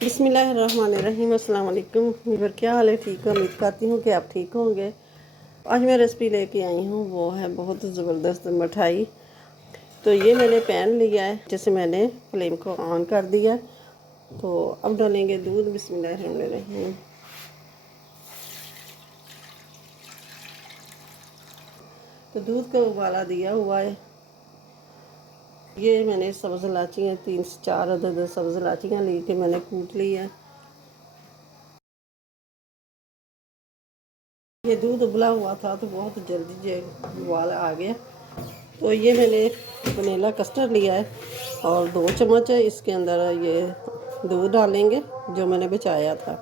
बिस्मिल्लाहिर्रहमानिर्रहीम। अस्सलाम वालेकुम व्यूअर, क्या हाल है? ठीक है, उम्मीद करती हूँ कि आप ठीक होंगे। आज मैं रेसिपी लेके आई हूँ, वो है बहुत ज़बरदस्त मिठाई। तो ये मैंने पैन लिया है, जैसे मैंने फ्लेम को ऑन कर दिया। तो अब डालेंगे दूध। बिस्मिल्लाहिर्रहमानिर्रहीम। तो दूध का उबाला दिया हुआ है। ये मैंने सब्ज़ इलायचियाँ 3 से 4 अदद सब्ज़ इलायचियाँ ली के मैंने कूट ली है। ये दूध उबला हुआ था तो बहुत जल्दी ये उबाल आ गया। तो ये मैंने वनीला कस्टर्ड लिया है और 2 चम्मच है, इसके अंदर ये दूध डालेंगे जो मैंने बचाया था।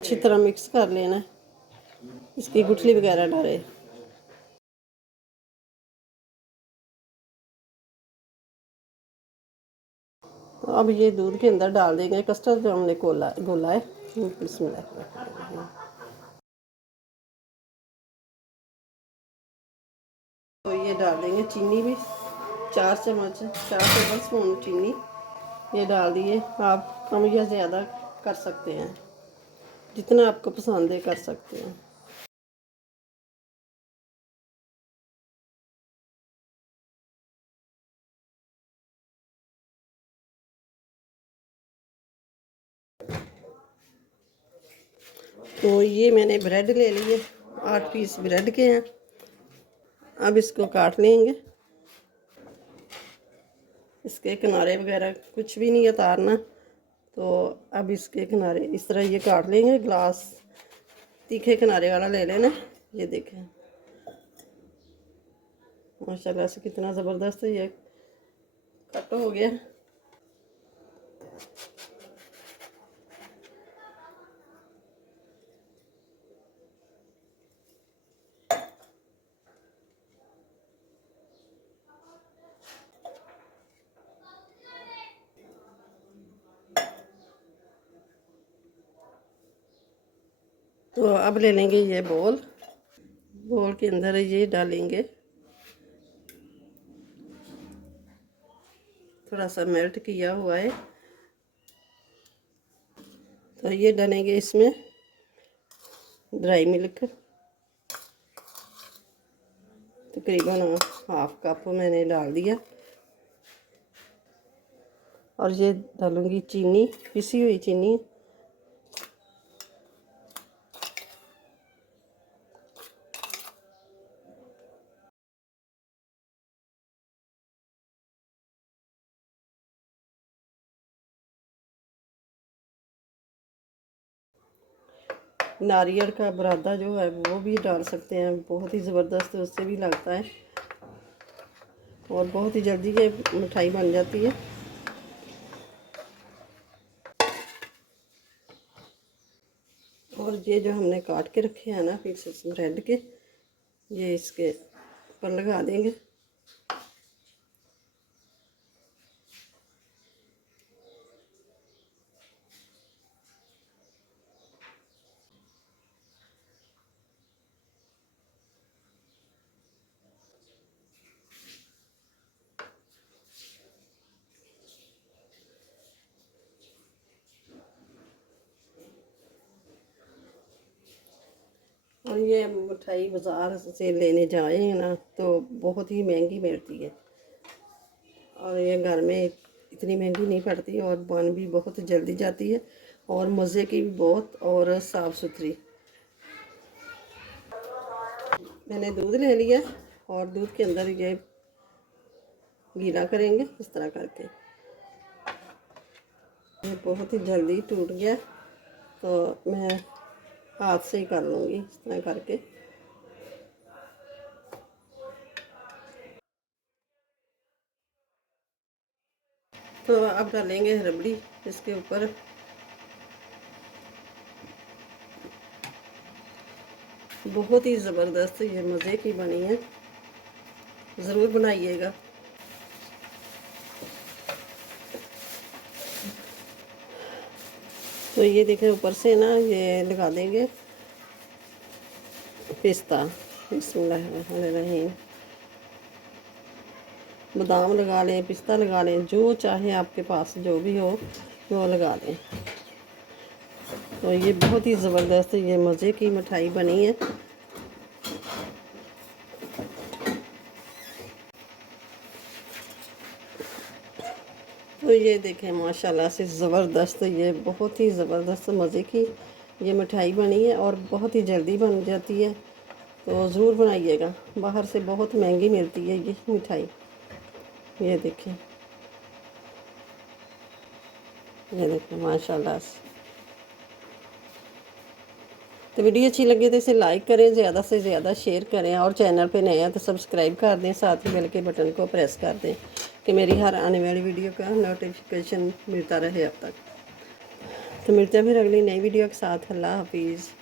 अच्छी तरह मिक्स कर लेना है, इसकी गुठली वगैरह डाले। तो अब ये दूध के अंदर डाल देंगे कस्टर्ड जो हमने घोला है। बिस्मिल्लाह। तो ये डाल देंगे चीनी भी, 4 चम्मच, 4 टेबल स्पून चीनी ये डाल दिए। आप कम या ज़्यादा कर सकते हैं, जितना आपको पसंद है कर सकते हैं। तो ये मैंने ब्रेड ले लिए, 8 पीस ब्रेड के हैं। अब इसको काट लेंगे। इसके किनारे वगैरह कुछ भी नहीं उतारना। तो अब इसके किनारे इस तरह ये काट लेंगे। ग्लास तीखे किनारे वाला ले लेना। ये देखें माशाल्लाह से कितना ज़बरदस्त है, ये कट हो गया। तो अब ले लेंगे ये बोल के अंदर ये डालेंगे, थोड़ा सा मेल्ट किया हुआ है। तो ये डालेंगे इसमें ड्राई मिल्क, तकरीबन हाफ कप मैंने डाल दिया। और ये डालूंगी चीनी, पिसी हुई चीनी। नारियल का बुरादा जो है वो भी डाल सकते हैं, बहुत ही ज़बरदस्त उससे भी लगता है और बहुत ही जल्दी ये मिठाई बन जाती है। और ये जो हमने काट के रखे हैं ना पीसेस ब्रेड के, ये इसके ऊपर लगा देंगे। और ये मिठाई बाज़ार से लेने जाएं ना तो बहुत ही महंगी मिलती है, और ये घर में इतनी महंगी नहीं पड़ती और बन भी बहुत जल्दी जाती है और मज़े की भी बहुत, और साफ़ सुथरी। मैंने दूध ले लिया और दूध के अंदर ये गीला करेंगे इस तरह करके। ये बहुत ही जल्दी टूट गया, तो मैं हाथ से ही कर लूँगी इस तरह करके। तो अब डालेंगे रबड़ी इसके ऊपर। बहुत ही ज़बरदस्त ये मज़े की बनी है, ज़रूर बनाइएगा। तो ये देखें ऊपर से ना ये लगा देंगे पिस्ता। बिस्मिल्लाहिर्रहमानिर्रहीम। बादाम लगा लें, पिस्ता लगा लें, जो चाहे आपके पास जो भी हो वो लगा लें। तो ये बहुत ही ज़बरदस्त ये मज़े की मिठाई बनी है। तो ये देखें माशाल्लाह से ज़बरदस्त, ये बहुत ही ज़बरदस्त मज़े की ये मिठाई बनी है और बहुत ही जल्दी बन जाती है। तो ज़रूर बनाइएगा, बाहर से बहुत महंगी मिलती है ये मिठाई। ये देखें माशाल्लाह से। तो वीडियो अच्छी लगी तो इसे लाइक करें, ज़्यादा से ज़्यादा शेयर करें, और चैनल पे नए हैं तो सब्सक्राइब कर दें, साथ ही बेल के बटन को प्रेस कर दें कि मेरी हर आने वाली वीडियो का नोटिफिकेशन मिलता रहे अब तक। तो मिलते हैं फिर अगली नई वीडियो के साथ। अल्लाह हाफिज़।